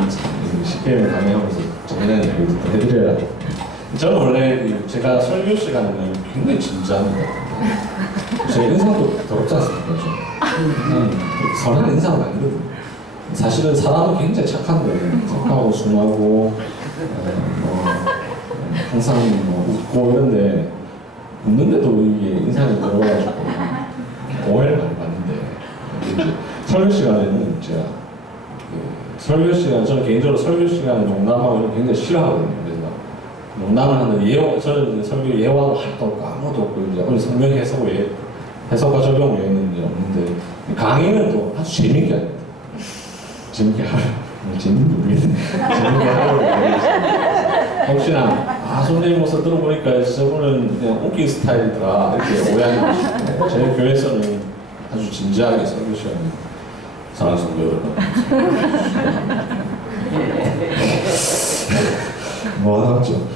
10개월 강의하면서 정리하는 얘기를 해드려야. 저는 원래 제가 설교 시간에는 굉장히 진지합니다. 제 인상도 더럽지 않습니까? 선한 인상은 아니거든요. 사실은 사람은 굉장히 착한데, 착하고 순하고, 항상 웃고 이런데, 웃는데도 이게 인상이 더러워가지고 오해를 많이 받는데, 설교 시간에는 제가 설교 시간, 저는 개인적으로 설교 시간에 농담하고 이런 거 굉장히 싫어하거든요. 그래서 농담을 하는데 저는 설교 예화도 할 거 없고 아무도 없고 이제 오늘 성경 해석과 적용 외에는 이제 없는데 강의는 또 아주 재밌게 합니다. 재밌게 모르겠는데 재밌게 하려고 하겠습니다. 혹시나 선생님 모습 들어보니까 저분은 그냥 웃긴 스타일이더라 이렇게 오해하지 마시고 저희 교회에서는 아주 진지하게 설교 시간에 사랑하는 성도 여러분 뭐하죠?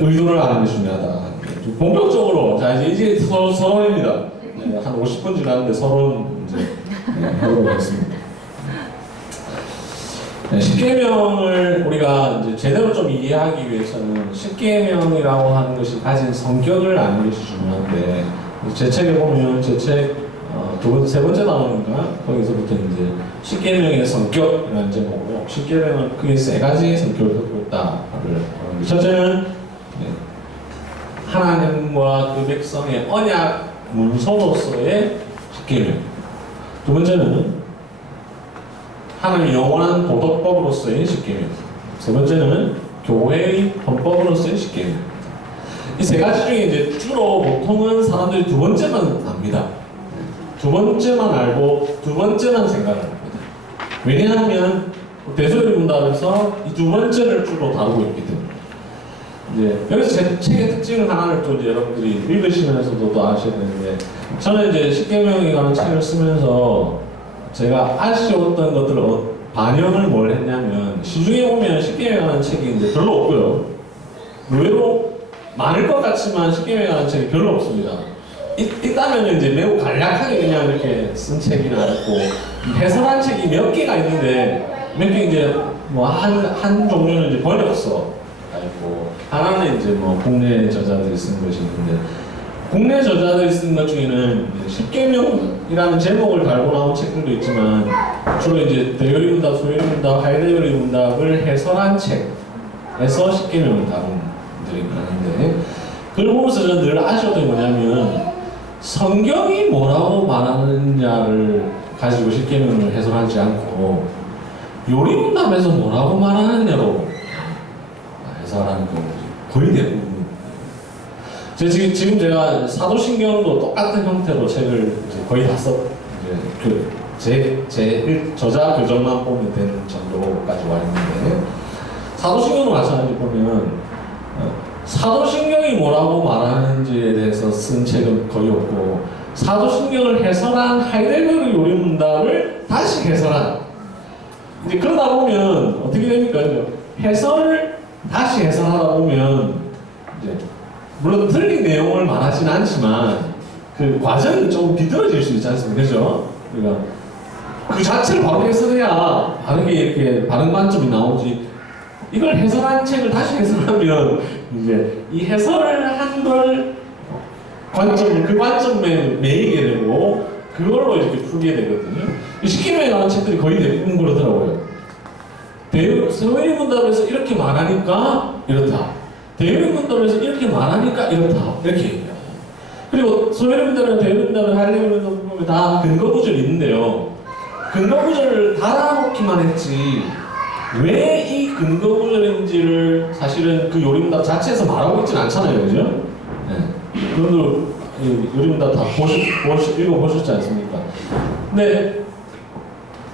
의도를 아는 게 중요하다. 본격적으로 자 이제 서론입니다. 한 50분 지났는데 서론 이제 하도록 하겠습니다. 십계명을 우리가 이제 제대로 좀 이해하기 위해서는 십계명이라고 하는 것이 가진 성격을 아는 것이 중요한데 제 책에 보면 세 번째 나오니까 거기서부터 이제 십계명의 성격이라는 제목으로 십계명은 크게 세 가지 성격을 갖고 있다. 첫째는 하나님과 그 백성의 언약 문서로서의 십계명. 두 번째는 하나님의 영원한 도덕법으로서의 십계명. 세 번째는 교회의 헌법으로서의 십계명. 이 세 가지 중에 이제 주로 보통은 사람들이 두 번째만 압니다. 두 번째만 알고 두 번째만 생각을 합니다. 왜냐하면 대소리 문답에서 이 두 번째를 주로 다루고 있기 때문에. 이제 여기서 제 책의 특징을 하나를 또 이제 여러분들이 읽으시면서도 또 아셔야 되는데 저는 이제 십계명이라는 책을 쓰면서 제가 아쉬웠던 것들을 반영을 뭘 했냐면 시중에 보면 십계명이라는 책이 이제 별로 없고요. 의외로 많을 것 같지만 십계명이라는 책이 별로 없습니다. 있다면 이제 매우 간략하게 그냥 이렇게 쓴 책이나 있고 해설한 책이 몇 개가 있는데 몇 개 이제 뭐 한 종류는 이제 번역서 있고 하나는 이제 뭐 국내 저자들이 쓴 것이 있는데 국내 저자들이 쓴 것 중에는 십계명이라는 제목을 달고 나온 책들도 있지만 주로 이제 대요리 문답, 소요리 문답, 하이데요리 문답을 해설한 책에서 십계명을 다룬 분들이 많은데 그걸 보면서 저는 늘 아쉬웠던 게 뭐냐면 성경이 뭐라고 말하느냐를 가지고 십계명을 해설하지 않고 요리 문답에서 뭐라고 말하느냐로 해설하는 경우들이 거의 대부분. 지금 제가 사도신경도 똑같은 형태로 책을 이제 거의 다 제 저자 교정만 보면 되는 정도까지 와 있는데 사도신경도 마찬가지로 보면 사도신경이 뭐라고 말하는지에 대해서 쓴 책은 거의 없고 사도신경을 해설한 하이델베르 요리문답을 다시 해설한 이제 그러다 보면 어떻게 됩니까? 해설을 다시 해설하다 보면 이제 물론 틀린 내용을 말하진 않지만 그 과정이 좀 비뚤어질 수 있지 않습니까? 그죠? 그러니까 그 자체를 바로 해설해야 바르게 이렇게 바른 관점이 나오지 이걸 해설한 책을 다시 해설하면 이제 이 해설을 한 걸 그 관점에 매이게 되고 그걸로 이렇게 풀게 되거든요. 십계명에 나온 책들이 거의 대부분 그러더라고요. 소요리 문답에서 이렇게 말하니까 이렇다. 대요리 문답에서 이렇게 말하니까 이렇다. 이렇게 얘기해요. 그리고 소요리 문답이나 대요리 문답이나 하이데요리 문답 보면 다 근거 구절이 있는데요. 근거 구절을 달아놓기만 했지 왜 이 근거 구절인지를 사실은 그 요리문답 자체에서 말하고 있진 않잖아요, 그죠? 네. 여러분들 요리문답 다 읽어보셨지 않습니까? 근데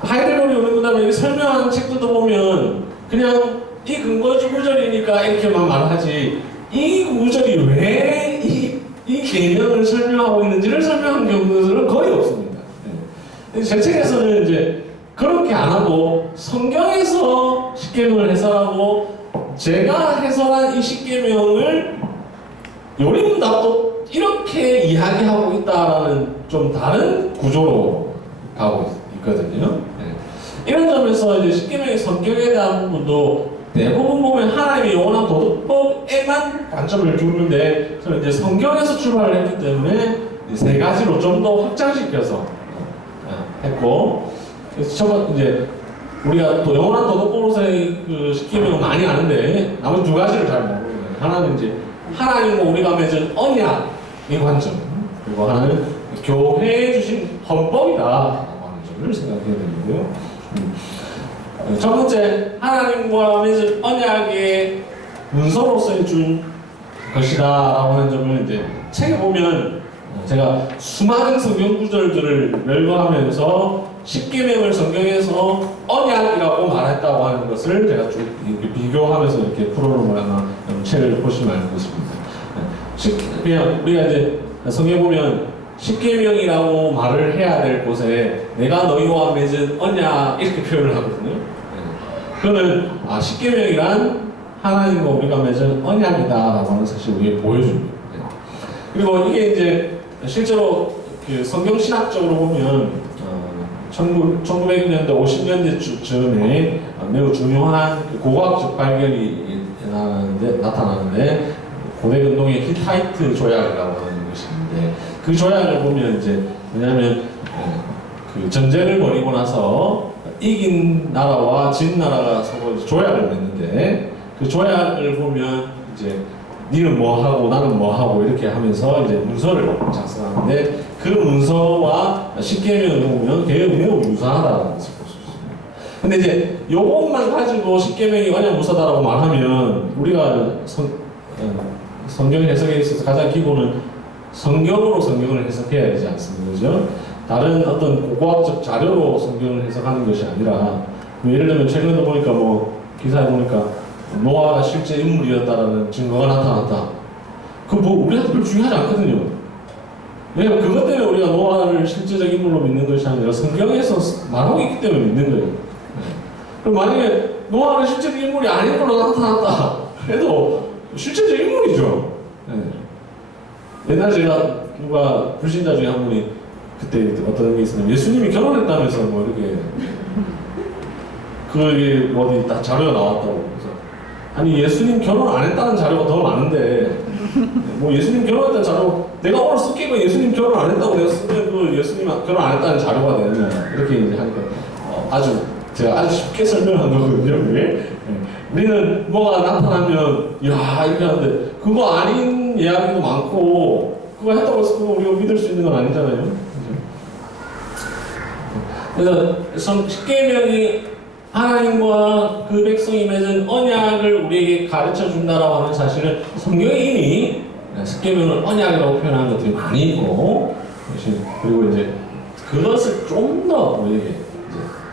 하이델베르 요리문답에 설명하는 책들도 보면 그냥 이 근거 구절이니까 이렇게만 말하지 이 구절이 왜 이 개념을 설명하고 있는지를 설명한 경우들은 거의 없습니다. 네. 제 책에서는 이제 그렇게 안 하고 성경에서 십계명을 해설하고 제가 해설한 이 십계명을 요리문답도 이렇게 이야기하고 있다라는 좀 다른 구조로 가고 있거든요. 네. 이런 점에서 이제 십계명의 성격에 대한 부분도 대부분 보면 하나님의 영원한 도덕법에만 관점을 두는데 저는 이제 성경에서 출발을 했기 때문에 세 가지로 좀 더 확장시켜서 했고, 그래서 첫 이제 우리가 또 영원한 도덕법으로서의 그 십계명은 많이 아는데 나머지 두 가지를 잘 모르는 거예요. 하나는 이제 하나님과 우리가 맺은 언약의 관점, 그리고 하나는 교회에 주신 헌법이다라고 하는 점을 생각해야 되는데요. 첫 번째, 하나님과 맺은 언약의 문서로서 준 것이다라고 하는 점을 이제 책에 보면 제가 수많은 성경 구절들을 열거하면서 십계명을 성경에서 언약이라고 말했다고 하는 것을 제가 쭉 이렇게 비교하면서 이렇게 풀어놓은 책을 보시면 알 것입니다. 그냥 우리가 이제 성경 보면 십계명이라고 말을 해야 될 곳에 내가 너희와 맺은 언약 이렇게 표현을 하거든요. 그거는 십계명이란 하나님과 우리가 맺은 언약이다라고 하는 사실을 우리에게 보여줍니다. 그리고 이게 이제 실제로 그 성경 신학적으로 보면 1900년대, 50년대쯤에 매우 중요한 고고학적 발견이 나타나는데 고대 근동의 히타이트 조약이라고 하는 것이 있는데 그 조약을 보면 이제 뭐냐면 그 전쟁을 벌이고 나서 이긴 나라와 진 나라가 서로 조약을 맺는데 그 조약을 보면 이제 니는 뭐 하고 나는 뭐 하고 이렇게 하면서 이제 문서를 작성하는데 그 문서와 십계명을 보면 매우 유사하다는 것을 볼 수 있습니다. 근데 이제 요것만 가지고 십계명이 언약 문서다라고 말하면 우리가 성경 해석에 있어서 가장 기본은 성경으로 성경을 해석해야 되지 않습니까? 그죠? 다른 어떤 고고학적 자료로 성경을 해석하는 것이 아니라 예를 들면 최근에 보니까 뭐 기사에 보니까 노아가 실제 인물이었다라는 증거가 나타났다. 그거 뭐 우리한테 별로 중요하지 않거든요. 왜냐면 그것 때문에 우리가 노아를 실제적 인물로 믿는 것이 아니라 성경에서 말하고 있기 때문에 믿는 거예요. 그럼 만약에 노아는 실제적 인물이 아닌 걸로 나타났다 해도 실제적 인물이죠. 옛날 제가 누가 불신자 중에 한 분이 그때 어떤 게 있었냐면 예수님이 결혼했다면서 뭐 이렇게 그게 어디 딱 자료가 나왔다고. 그래서 아니 예수님 결혼 안 했다는 자료가 더 많은데 뭐 예수님 결혼했다는 자료 내가 오늘 쓸게 그 예수님 결혼 안 했다고 내가 쓰면 그 예수님 결혼 안 했다는 자료가 되느냐 이렇게 이제 하니까 제가 아주 쉽게 설명한 거거든요. 그게 우리는 뭐가 나타나면 야 이렇게 하는데 그거 아닌 이야기도 많고 그거 했다고 해서 그거 우리가 믿을 수 있는 건 아니잖아요. 그래서 십계명이 하나님과 그 백성이 맺은 언약을 우리에게 가르쳐 준다라고 하는 사실은 성경에 이미 십계명을 언약이라고 표현하는 것들이 많이 있고 그리고 이제 그것을 좀 더 우리에게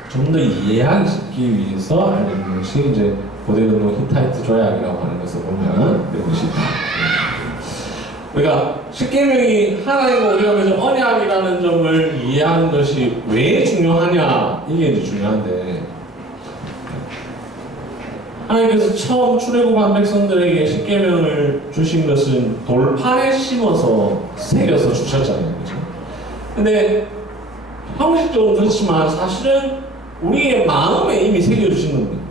좀 더 이해하기 위해서 알려주는 것이 이제 고대 근동 히타이트 조약이라고 하는 것을 보면 그런 것이 있다. 그러니까 십계명이 하나님과 우리가 맺은 언약이라는 점을 이해하는 것이 왜 중요하냐 이게 이제 중요한데 하나님께서 처음 출애굽한 백성들에게 십계명을 주신 것은 돌판에 심어서 새겨서 주셨잖아요, 그렇죠? 근데 형식적으로 그렇지만 사실은 우리의 마음에 이미 새겨주신 겁니다.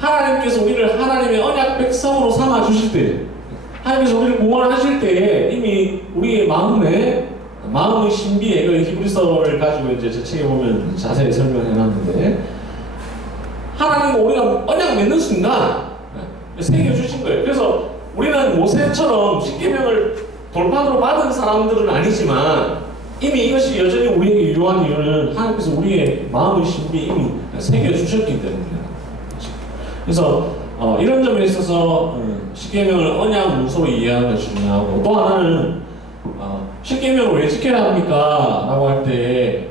하나님께서 우리를 하나님의 언약 백성으로 삼아 주실 때, 하나님께서 우리를 구원하실 때에 이미 우리의 마음의 신비에 그 히브리서를 가지고 이제 제 책에 보면 자세히 설명해놨는데. 하나님과 우리가 언약 맺는 순간 새겨주신 거예요. 그래서 우리는 모세처럼 십계명을 돌판으로 받은 사람들은 아니지만 이미 이것이 여전히 우리에게 유효한 이유는 하나님께서 우리의 마음의 신비에 이미 새겨주셨기 때문입니다. 그래서 이런 점에 있어서 십계명을 언약 문서로 이해하는 것이 중요하고 또 하나는 십계명을 왜 지켜야 합니까? 라고 할 때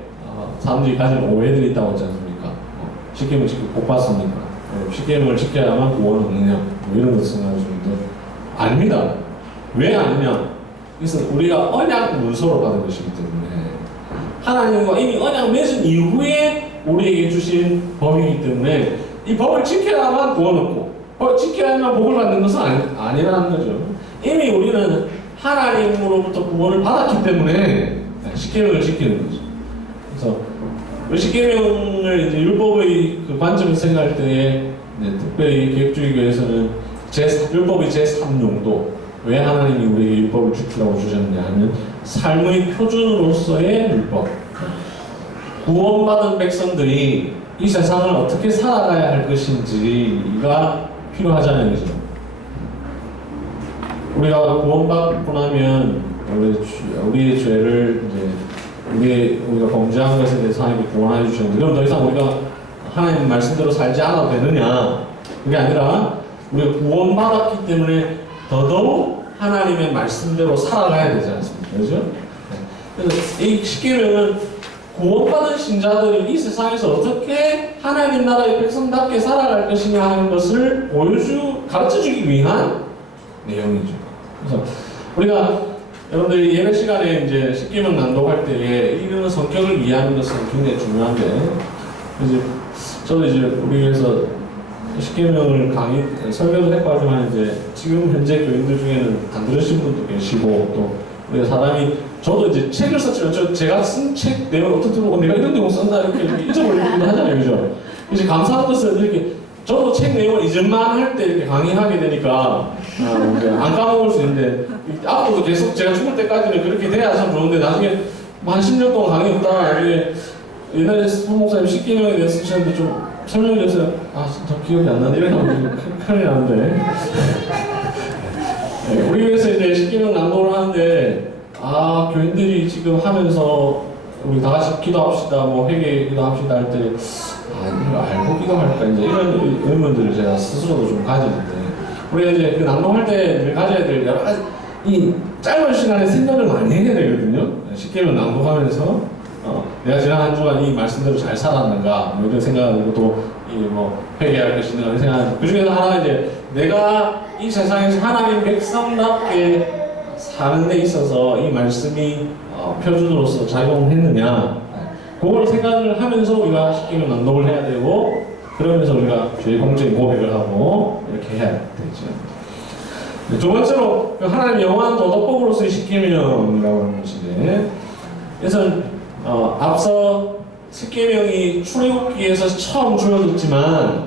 사람들이 가진 오해들이 있다고 했지 않습니까? 십계명 지키고 복 받습니까? 십계명을 지켜야만 구원 얻느냐? 뭐 이런 것을 생각하시는 분들 아닙니다. 왜 아니냐? 그래서 우리가 언약 문서로 받은 것이기 때문에 하나님과 이미 언약 맺은 이후에 우리에게 주신 법이기 때문에 이 법을 지켜야만 구원 얻고 지켜야만 복을 받는 것은 아니라는 거죠. 이미 우리는 하나님으로부터 구원을 받았기 때문에 십계명을 지키는 거죠. 그래서 십계명을 이제 율법의 그 관점에서 생각할 때에 특별히 개혁주의교에서는 율법의 제3용도, 왜 하나님이 우리에게 율법을 지키라고 주셨느냐 하면 삶의 표준으로서의 율법. 구원받은 백성들이 이 세상을 어떻게 살아가야 할 것인지가 필요하잖아요, 그죠? 우리가 구원받고 나면 우리의 죄를 이제 우리가 범죄한 것에 대해서 하나님이 구원해 주셨는데, 그럼 더 이상 우리가 하나님 말씀대로 살지 않아도 되느냐? 그게 아니라 우리가 구원받았기 때문에 더더욱 하나님의 말씀대로 살아가야 되지 않습니까? 그죠? 그래서 이 십계명은 구원받은 신자들이 이 세상에서 어떻게 하나님 나라의 백성답게 살아갈 것이냐 하는 것을 가르쳐주기 위한 내용이죠. 그래서 우리가 여러분들이 예배 시간에 이제 십계명 낭독할 때에 이런 성격을 이해하는 것은 굉장히 중요한데, 이제 저도 이제 우리 교회에서 십계명을 설교도 했고 하지만 이제 지금 현재 교인들 중에는 안 들으신 분도 계시고, 또 우리가 사람이 저도 이제 책을 썼지만 제가 쓴 책 내용 어떻게 보고 내가 이런 내용 썼나 이렇게 잊어버리기도 하잖아요, 그죠? 이제 감사한 것은 이렇게 저도 책 내용을 이전만 할 때 이렇게 강의하게 되니까 안 까먹을 수 있는데, 앞으로도 계속 제가 죽을 때까지는 그렇게 돼야 참 좋은데, 나중에 한 10년 동안 강의했다가 옛날에 손 목사님 십계명에 대해서 쓰셨는데 좀 설명해 주세요. 저 기억이 안 나네. 이렇게 하면 큰일 나는데. 네, 우리 교회에서 이제 십계명 낭독을 하는데, 교인들이 지금 하면서 우리 다 같이 기도합시다, 뭐 회개 기도합시다 할 때, 이거 알고 기도할까, 이제 이런 의문들을 제가 스스로도 좀 가지는데, 우리가 이제 그 낭독할 때 늘 가져야 될 여러 가지, 이 짧은 시간에 생각을 많이 해야 되거든요. 십계명 낭독하면서 내가 지난 한 주간 이 말씀대로 잘 살았는가, 뭐 이런 생각하고, 또 뭐 회개할 것인가 이런 생각. 그 중에서 하나가 이제 내가 이 세상에서 하나님 백성답게 사는 데 있어서 이 말씀이 표준으로서 작용했느냐, 그걸 생각을 하면서 우리가 십계명 낭독을 해야 되고, 그러면서 우리가 죄의 공적인 고백을 하고 이렇게 해야 되죠. 두 번째로 하나님 영원한 도덕법으로서의 십계명이라고 하는 것인데, 그래서 앞서 십계명이 출애굽기에서 처음 주어졌지만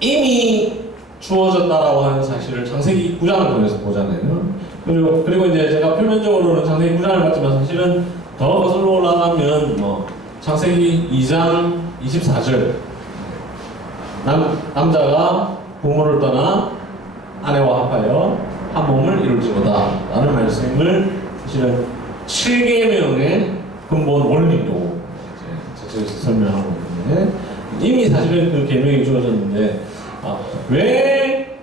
이미 주어졌다라고 하는 사실을 창세기 9장을 통해서 보잖아요. 그리고 이제 제가 표면적으로는 창세기 9장을 봤지만 사실은 더 거슬러 올라가면 창세기 2장 24절, 남자가 부모를 떠나 아내와 합하여 한 몸을 이룰지어다 라는 말씀을 사실은 7계명의 근본 원리로 저쪽에서 설명하고 있는데, 이미 사실은 그 계명이 주어졌는데 왜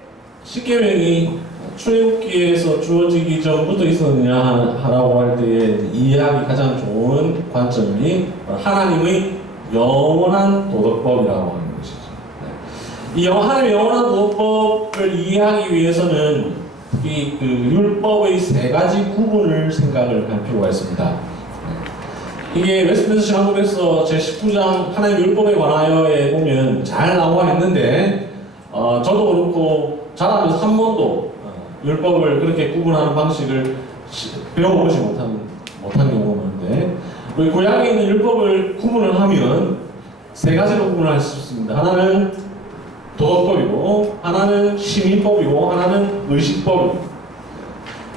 십계명이 출애굽기에서 주어지기 전부터 있었느냐라고 할 때에 이해하기 가장 좋은 관점이 하나님의 영원한 도덕법이라고 하는 것이죠. 이 하나님의 영원한 도덕법을 이해하기 위해서는 특히 그 율법의 세 가지 구분을 생각을 할 필요가 있습니다. 이게 웨스트민스터 신학문에서 제19장 하나님의 율법에 관하여에 보면 잘 나와 있는데, 저도 그렇고 자라면서 한 번도 율법을 그렇게 구분하는 방식을 배워보지 못한 경우가 많은데, 우리 구약에 있는 율법을 구분을 하면 세 가지로 구분할 수 있습니다. 하나는 도덕법이고, 하나는 시민법이고, 하나는 의식법입니다.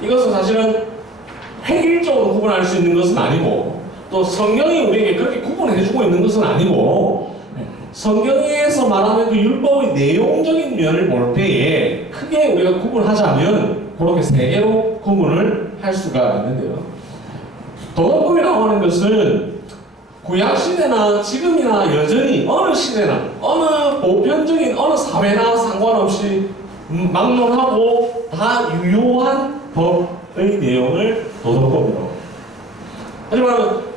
이것은 사실은 획일적으로 구분할 수 있는 것은 아니고, 또 성경이 우리에게 그렇게 구분해주고 있는 것은 아니고, 성경에서 말하는 그 율법의 내용적인 면을 볼 때에 크게 우리가 구분하자면 그렇게 세 개로 구분을 할 수가 있는데요. 도덕법이라고 하는 것은 구약시대나 지금이나 여전히 어느 시대나 어느 보편적인 어느 사회나 상관없이 막론하고 다 유효한 법의 내용을 도덕법이라고 합니다. 하지만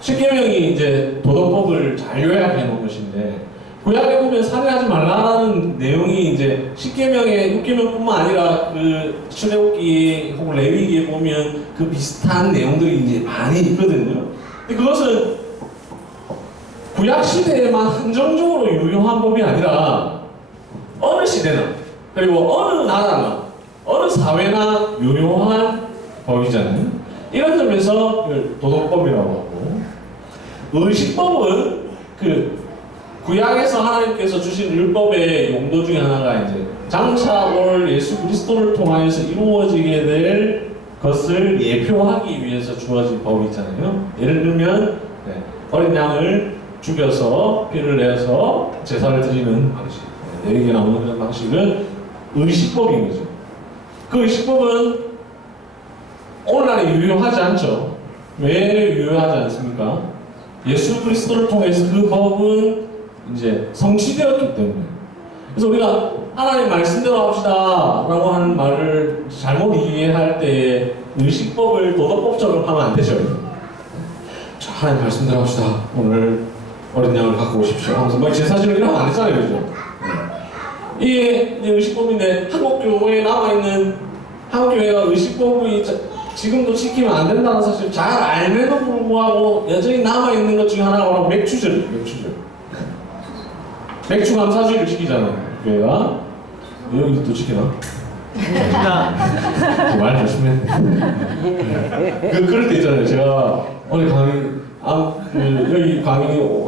십계명이 이제 도덕법을 잘 요약해 놓은 것인데, 구약에 보면 살인하지 말라라는 내용이 이제 십계명에 6계명뿐만 아니라 그 출애굽기 혹은 레위기에 보면 그 비슷한 내용들이 이제 많이 있거든요. 근데 그것은 구약 시대에만 한정적으로 유효한 법이 아니라 어느 시대나 그리고 어느 나라나 어느 사회나 유효한 법이잖아요. 이런 점에서 도덕법이라고 하고, 의식법은 그 구약에서 하나님께서 주신 율법의 용도 중에 하나가 이제 장차 올 예수 그리스도를 통하여서 이루어지게 될 것을 예표하기 위해서 주어진 법이 있잖아요. 예를 들면 어린 양을 죽여서 피를 내서 제사를 드리는 방식, 내리게 나오는 그런 방식은 의식법인 거죠. 그 의식법은 오늘날에 유효하지 않죠. 왜 유효하지 않습니까? 예수 그리스도를 통해서 그 법은 이제 성취되었기 때문에. 그래서 우리가 하나님 말씀대로 합시다 라고 하는 말을 잘못 이해할 때 의식법을 도덕법적으로 하면 안 되죠. 자, 하나님 말씀대로 합시다. 오늘 어린 양을 갖고 오십시오 하면서 막 제사지를 이러면 안 되잖아요. 그죠? 이게 의식법인데 한국 교회에 남아있는 한국 교회가 의식법이 지금도 지키면 안 된다는 사실 잘 알면도 불구하고 여전히 남아있는 것 중에 하나가 바로 맥주절. 맥주 감사주의를 지키잖아요. 교회가. 여기 또 지키나? 말 조심해. 그럴 때 있잖아요. 제가 오늘 여기 강의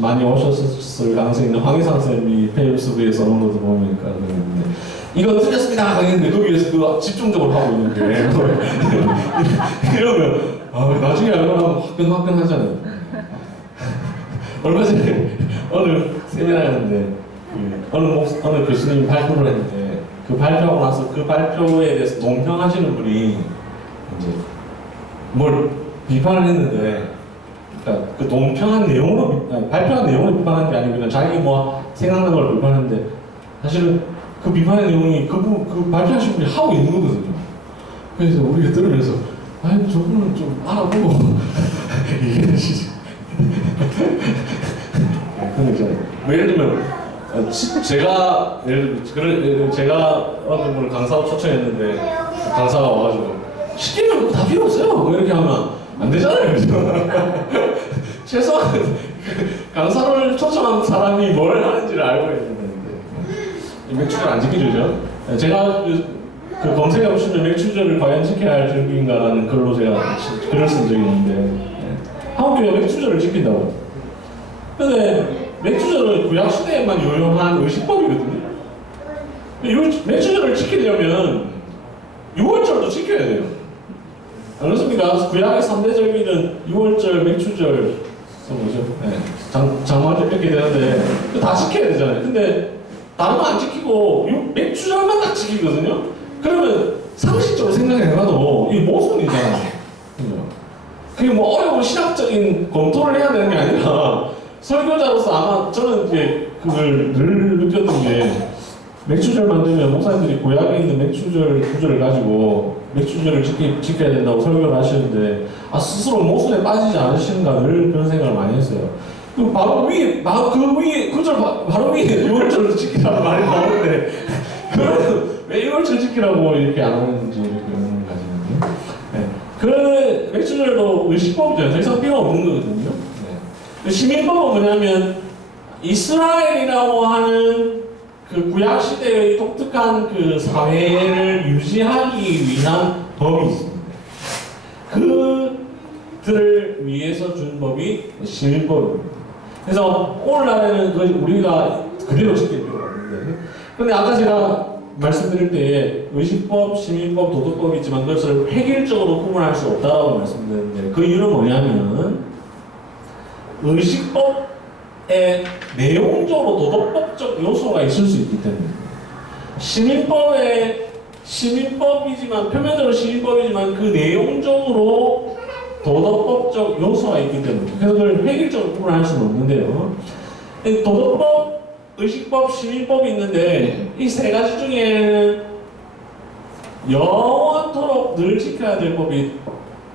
많이 오셨을 가능성이 있는 황희상 쌤이 페이스북에 써놓은 것도 보니까 이거 틀렸습니다 했는데 거기에서 그 집중적으로 하고 있는데 이러면 나중에 알고 나면 화끈화끈하잖아요. 얼마 전에 어느 세미나였는데 어느 교수님이 발표를 했는데 그 발표하고 나서 그 발표에 대해서 논평하시는 분이 이제 뭘 비판을 했는데, 그러니까 그 논평한 내용으로 발표한 내용을 비판한 게 아니고 그냥 자기 뭐 생각난 걸 비판하는데 사실은 그 비판의 내용이 그 발표하신 분이 하고 있는 거거든요. 그래서 우리가 들으면서 아니 저분은 좀 알아보고 얘기하시지. 근데 이제 뭐 예를 들면 제가 어떤 분을 강사로 초청했는데 강사가 와가지고 시키면 다 필요 없어요. 뭐 이렇게 하면 안 되잖아요. 최소한 강사를 초청한 사람이 뭘 하는지를 알고 있는 건데 맥주절 안 지켜주죠. 제가 그 검색해 보시면 맥주절을 과연 지켜야 할 적인가라는 글로 제가 글을 쓴 적이 있는데 한국 교회가 맥주절을 지킨다고. 근데 맥주절은 구약 시대에만 유효한 의식법이거든요. 맥주절을 지키려면 6월절도 지켜야 돼요. 안 그렇습니까? 구약의 3대 절기는 6월절, 맥주절, 뭐죠? 장마절 이렇게 되는데 다 지켜야 되잖아요. 근데 다른 거 안 지키고 맥주절만 딱 지키거든요. 그러면 상식적으로 생각해봐도 이게 모순이잖아요. 그게 뭐 어려운 신학적인 검토를 해야 되는 게 아니라 설교자로서 아마 저는 이제 그걸 늘 느꼈던 게 맥주절 만들면 목사님들이 구약에 있는 맥주절 구절을 가지고 맥주절을 지켜야 된다고 설교를 하시는데 스스로 모순에 빠지지 않으시는가 늘 그런 생각을 많이 했어요. 그 바로 위에 구절 바로 위에 6월절을 지키라는 말이 나오는데 그러면 왜 6월절 지키라고 이렇게 안 하는지 그런 가지는데 그 맥주절도 의식법이죠. 더 이상 필요 없는 거거든요. 시민법은 뭐냐면 이스라엘이라고 하는 그 구약 시대의 독특한 그 사회를 유지하기 위한 법이 있습니다. 그들을 위해서 준 법이 시민법입니다. 그래서 오늘날에는 우리가 그대로 지킬 필요가 없는데, 근데 아까 제가 말씀드릴 때에 의식법, 시민법, 도덕법이 있지만 그것을 획일적으로 구분할 수 없다고 말씀드렸는데 그 이유는 뭐냐면 의식법에 내용적으로 도덕법적 요소가 있을 수 있기 때문에 시민법이지만 표면적으로 시민법이지만 그 내용적으로 도덕법적 요소가 있기 때문에 그래서 그걸 획일적으로 구분할 수는 없는데요. 도덕법, 의식법, 시민법이 있는데 이 세 가지 중에는 영원토록 늘 지켜야 될 법이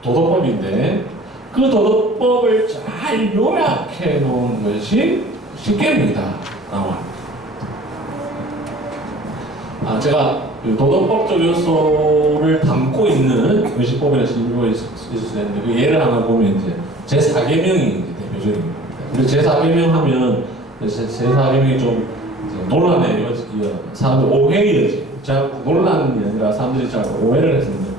도덕법인데 그 도덕법을 잘 요약해 놓은 것이 십계명이다. 제가 도덕법적 요소를 담고 있는 의식법이나 시민법이 있을 수 있는데 그 예를 하나 보면 이제 제4계명이 대표적입니다. 우리 제4계명 하면 제4계명이 좀 논란에 이어지기가 사람들 오해이어지. 논란이 아니라 사람들이 잘 오해를 했습니다.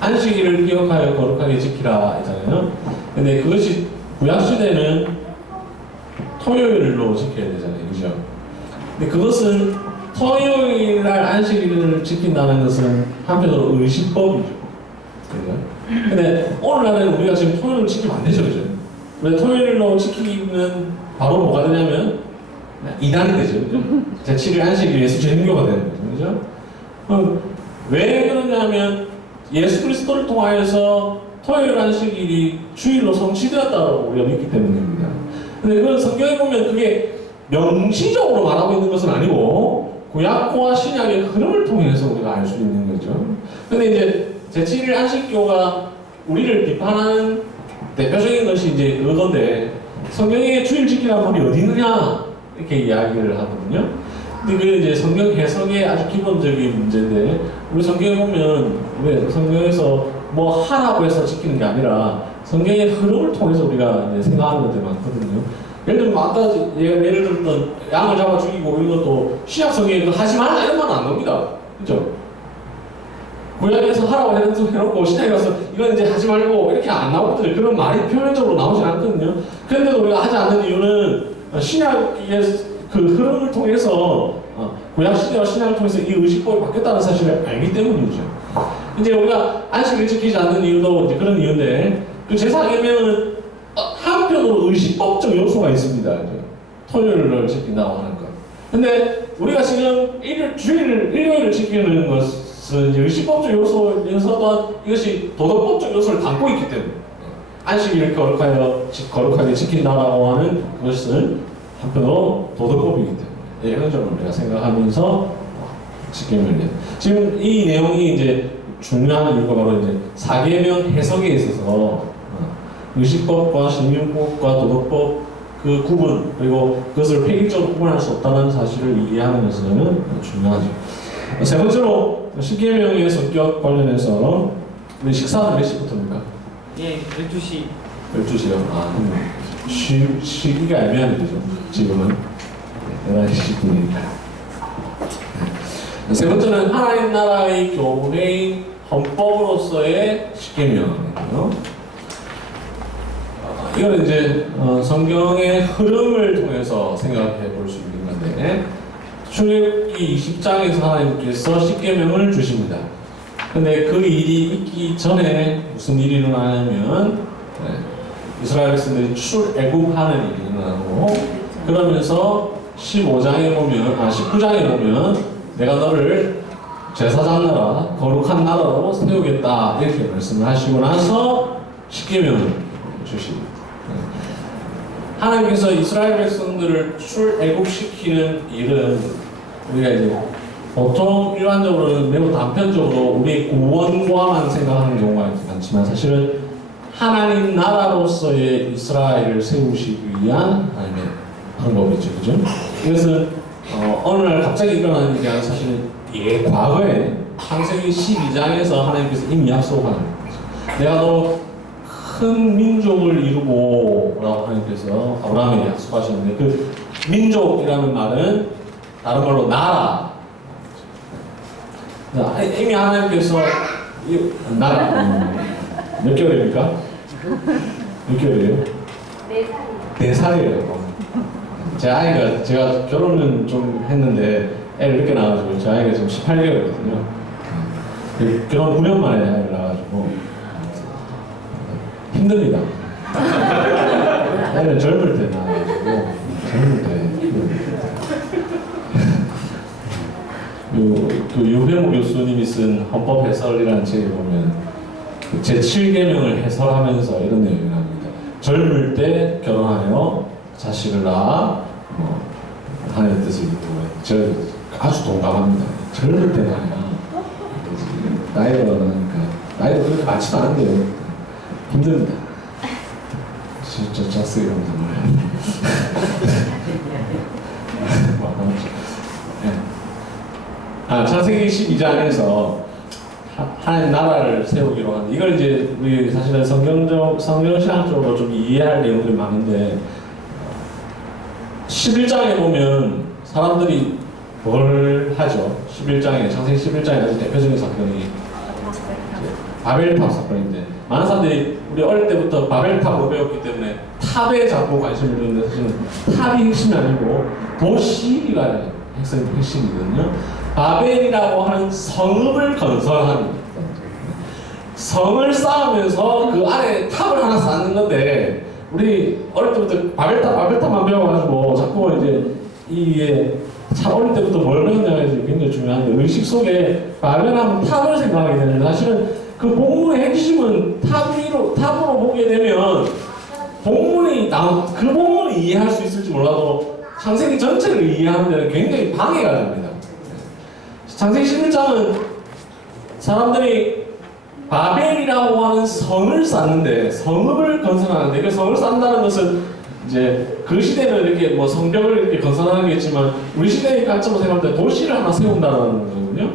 안식일을 기억하여 거룩하게 지키라 했잖아요. 근데 그것이 구약 시대는 토요일로 지켜야 되잖아요, 그죠? 근데 그것은 토요일 날 안식일을 지킨다는 것은 한편으로 의식법이죠, 그죠? 근데 오늘날에는 우리가 지금 토요일을 지키면 안 되죠, 그죠? 왜 토요일로 지키면 바로 뭐가 되냐면 이단이 되죠, 그죠? 제7일 안식일 예수 재림교가 되는 거죠, 그죠? 왜 그러냐면 예수 그리스도를 통하여서 토요일 안식일이 주일로 성취되었다고 우리가 믿기 때문입니다. 근데 그 성경에 보면 그게 명시적으로 말하고 있는 것은 아니고 구약과 신약의 흐름을 통해서 우리가 알 수 있는 거죠. 근데 이제 제7일 안식교가 우리를 비판하는 대표적인 것이 이제 그건데, 성경에 주일 지키라는 말이 어디 있느냐 이렇게 이야기를 하거든요. 근데 그 이제 성경 해석의 아주 기본적인 문제인데, 우리 성경에 보면 왜 성경에서 뭐 하라고 해서 지키는 게 아니라 성경의 흐름을 통해서 우리가 이제 생각하는 것들이 많거든요. 예를 들면 아까 예를 들었던 양을 잡아 죽이고 이런 것도 신약 성경에 하지 말라 이런 말은 안 나옵니다. 그죠? 구약에서 하라고 해놓고 신약에 가서 이건 이제 하지 말고 이렇게 안 나오거든요. 그런 말이 표면적으로 나오진 않거든요. 그런데도 우리가 하지 않는 이유는 신약의 그 흐름을 통해서 구약 시대와 신약을 통해서 이 의식법이 바뀌었다는 사실을 알기 때문이죠. 이제 우리가 안식을 지키지 않는 이유도 이제 그런 이유인데, 그 제사 계명은 한편으로 의식법적 요소가 있습니다. 토요일을 지킨다고 하는 것. 근데 우리가 지금 일요일을 지키는 것은 의식법적 요소면서도 이것이 도덕법적 요소를 담고 있기 때문에 안식일을 거룩하게 지킨다라고 하는 것은 한편으로 도덕법이기 때문에 이런 점을 우리가 생각하면서 지키면 돼요. 지금 이 내용이 이제 중요한 이유가 바로 이제 사계명 해석에 있어서 의식법과 신명법과 도덕법 그 구분, 그리고 그것을 획일적으로 구분할 수 없다는 사실을 이해하는 것은 중요하죠. 세 번째로 십계명의 성격 관련해서 우리 식사는 몇 시부터입니까? 예, 12시. 12시요? 쉬기가 애매한 거죠. 지금은 11시 분이니까. 세 번째는 하나님 나라의 교회의 헌법으로서의 십계명이에요. 이건 이제 성경의 흐름을 통해서 생각해 볼 수 있는 건데, 출애굽기 20장에서 하나님께서 십계명을 주십니다. 근데 그 일이 있기 전에 무슨 일이 일어나냐면 이스라엘 백성들이 출애굽하는 일이 일어나고, 그러면서 19장에 보면 내가 너를 제사장 나라, 거룩한 나라로 세우겠다 이렇게 말씀을 하시고 나서 십계명을 주십니다. 하나님께서 이스라엘 백성들을 출애굽시키는 일은 우리가 이제 보통 일반적으로는 매우 단편적으로 우리의 구원과만 생각하는 경우가 많지만, 사실은 하나님 나라로서의 이스라엘을 세우시기 위한 하나님의 방법이죠, 그죠? 이것은 어느 날 갑자기 일어나는 일이 아니라 사실은 과거에 창세기 12장에서 하나님께서 이미 약속하는 거죠. 내가 너 큰 민족을 이루고 라고 하나님께서 아브라함에게 약속하셨는데, 그 민족이라는 말은 다른 말로 나라. 이미 하나님께서 나라 몇 개월입니까? 몇 개월이에요? 4살이에요. 제가 결혼은 좀 했는데 애를 늦게 낳아가지고 제 아이가 지금 18개월이거든요. 결혼 9년 만에 애를 낳아가지고 힘듭니다. 애는 젊을 때 낳아가지고 젊을 때 그 유회무 교수님이 쓴 헌법 해설이라는 책에 보면 제7계명을 해설하면서 이런 내용이 나옵니다. 젊을 때 결혼하여 자식을 낳아 하나님의 뜻을 이루고, 저 아주 동감합니다. 젊을 때 낳아야 나이가 나니까 나이도 그렇게 많지도 않은데요. 힘듭니다. 진짜 자스 이러면서 창세기 12장에서 하나님 나라를 세우기로 하는, 이걸 이제 우리 사실은 성경신학적으로 좀 이해할 내용들이 많은데, 11장에 보면 사람들이 뭘 하죠? 11장에, 창세기 11장에 아주 대표적인 사건이 바벨탑 사건인데 많은 사람들이 우리 어릴 때부터 바벨탑으로 배웠기 때문에 탑에 자꾸 관심을 두는데 사실은 탑이 핵심이 아니고 도시가 핵심이거든요. 바벨이라고 하는 성읍을 건설하는 성을 쌓으면서 그 안에 탑을 하나 쌓는 건데 우리 어릴 때부터 바벨탑만 배워가지고 자꾸 이제 이게 참 어릴 때부터 뭘 배웠냐가 굉장히 중요한데 의식 속에 바벨하면 탑을 생각하게 되는데 사실은 그 본문의 핵심은 탑으로 보게 되면 그 본문을 이해할 수 있을지 몰라도 창세기 전체를 이해하는 데는 굉장히 방해가 됩니다. 창세기 11장은 사람들이 바벨이라고 하는 성을 쌓는데 성읍을 건설하는데 그 성을 쌓는다는 것은 이제 그 시대는 이렇게 뭐 성벽을 이렇게 건설하는 게 있지만 우리 시대의 관점으로 생각할 때 도시를 하나 세운다는 거거든요.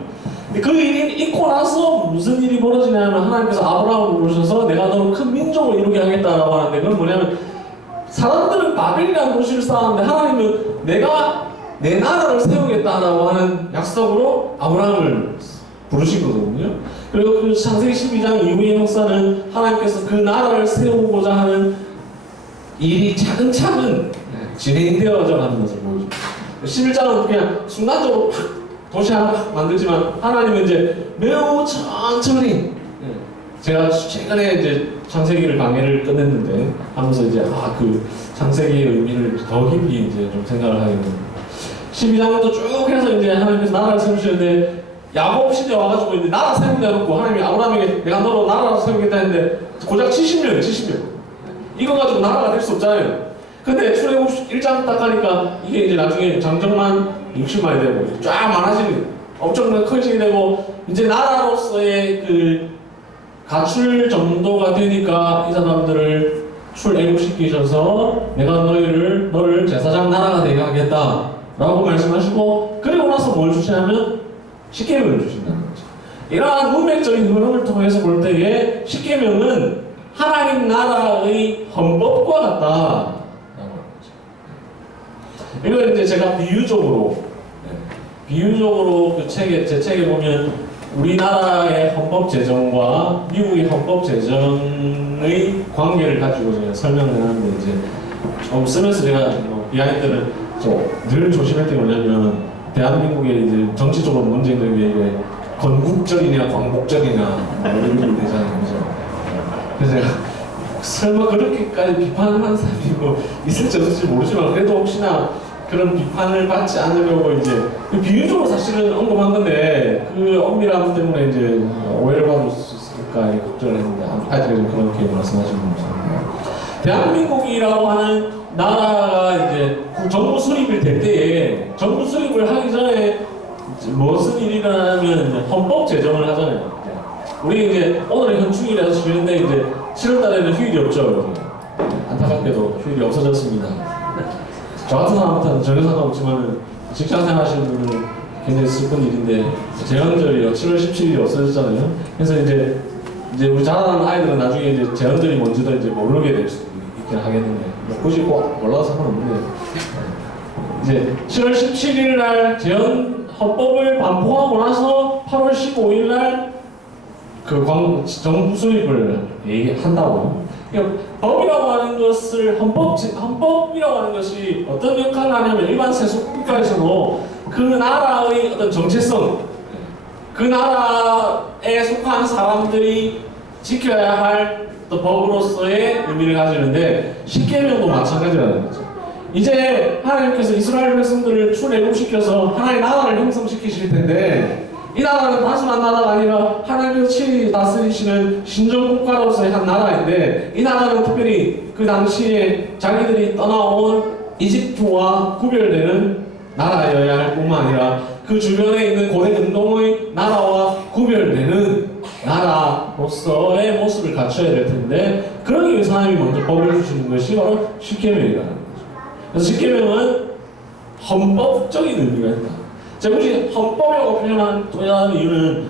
근데 그 일이 있고 나서 무슨 일이 벌어지냐면 하나님께서 아브라함을 부르셔서 내가 너를 큰 민족을 이루게 하겠다라고 하는데 그건 뭐냐면 사람들은 바벨이라는 도시를 쌓았는데 하나님은 내가 내 나라를 세우겠다라고 하는 약속으로 아브라함을 부르신 거거든요. 그리고 그 창세기 12장 이후의 역사는 하나님께서 그 나라를 세우고자 하는 일이 차근차근 진행되어져 가는 것을 보여줍니다. 11장은 그냥 순간적으로 팍 도시 하나 팍 만들지만 하나님은 이제 매우 천천히 제가 최근에 이제 창세기를 강의를 끝냈는데 하면서 이제 그 창세기의 의미를 더 깊이 이제 좀 생각을 하게 됩니다. 12장부터 쭉 해서 이제 하나님께서 나라를 세우시는데 야곱 시대 와가지고 이제 나라 세우게 해놓고 하나님이 아브라함에게 내가 너로 나라를 세우겠다 했는데 고작 70년 이거 가지고 나라가 될 수 없잖아요. 근데 출애굽 1장 딱 가니까 이게 이제 나중에 장정만 60만이 되고 쫙 많아지는 엄청나게 커지게 되고 이제 나라로서의 그 가출 정도가 되니까 이 사람들을 출애굽시키셔서 내가 너를 제사장 나라가 되게 하겠다 라고 말씀하시고 그리고 나서 뭘 주시냐면 십계명을 주신다는 거죠. 이러한 문맥적인 흐름을 통해서 볼 때에 십계명은 하나님 나라의 헌법과 같다라고 하는 거죠. 이걸 이제 제가 비유적으로 제 책에 보면 우리나라의 헌법 제정과 미국의 헌법 제정의 관계를 가지고 제가 설명을 하는데 이제 좀 쓰면서 제가 비하인드를 늘 조심할 게 뭐냐면 대한민국의 이제 정치적으로 문제인 게 건국적이냐 광복적이냐 이런 게 되잖아요. 그죠? 그래서 제가 설마 그렇게까지 비판하는 사람이 뭐 있을지 없을지 모르지만 그래도 혹시나 그런 비판을 받지 않으려고 이제 비유적으로 사실은 언급한 건데 그 엄밀함 때문에 이제 오해를 받을 수 있을까 걱정을 했는데 아직까지 그렇게 말씀하시는 겁니다. 대한민국이라고 하는 나라가 이제 정부 수립이 될 때에 정부 수립을 하기 전에 무슨 일이 일어나면 헌법 제정을 하잖아요. 우리 이제 오늘은 현충일이라서 쉬는데 이제 7월 달에는 휴일이 없죠. 안타깝게도 휴일이 없어졌습니다. 저 같은 사람한테는 전혀 상관없지만 직장 생활 하시는 분은 굉장히 슬픈 일인데 제헌절이요. 7월 17일이 없어졌잖아요. 그래서 이제 우리 자라나는 아이들은 나중에 이제 제헌절이 뭔지도 이제 모르게 될 수 있긴 하겠는데 굳이 꼭 몰라도 상관없는데 이제 7월 17일 날 제헌 헌법을 반포하고 나서 8월 15일 날 그 정부 수립을 한다고요. 그러니까 법이라고 하는 것을 헌법이라고 하는 것이 어떤 역할을 하냐면 일반 세속 국가에서도 그 나라의 어떤 정체성, 그 나라에 속한 사람들이 지켜야 할 또 법으로서의 의미를 가지는데 십계명도 마찬가지라는 거죠. 이제 하나님께서 이스라엘 백성들을 출애굽시켜서 하나님의 나라를 형성시키실 텐데 이 나라는 단순한 나라가 아니라 하나님께서 친히 다스리시는 신정국가로서의 한 나라인데 이 나라는 특별히 그 당시에 자기들이 떠나온 이집트와 구별되는 나라여야 할 뿐만 아니라 그 주변에 있는 고대 근동의 나라와 구별되는 나라로서의 모습을 갖춰야 될 텐데 그러기 위해서 하나님이 먼저 법을 주시는 것이 바로 십계명이라는 거죠. 그래서 십계명은 헌법적인 의미가 있다. 제가 굳이 헌법이라고 표현한 이유는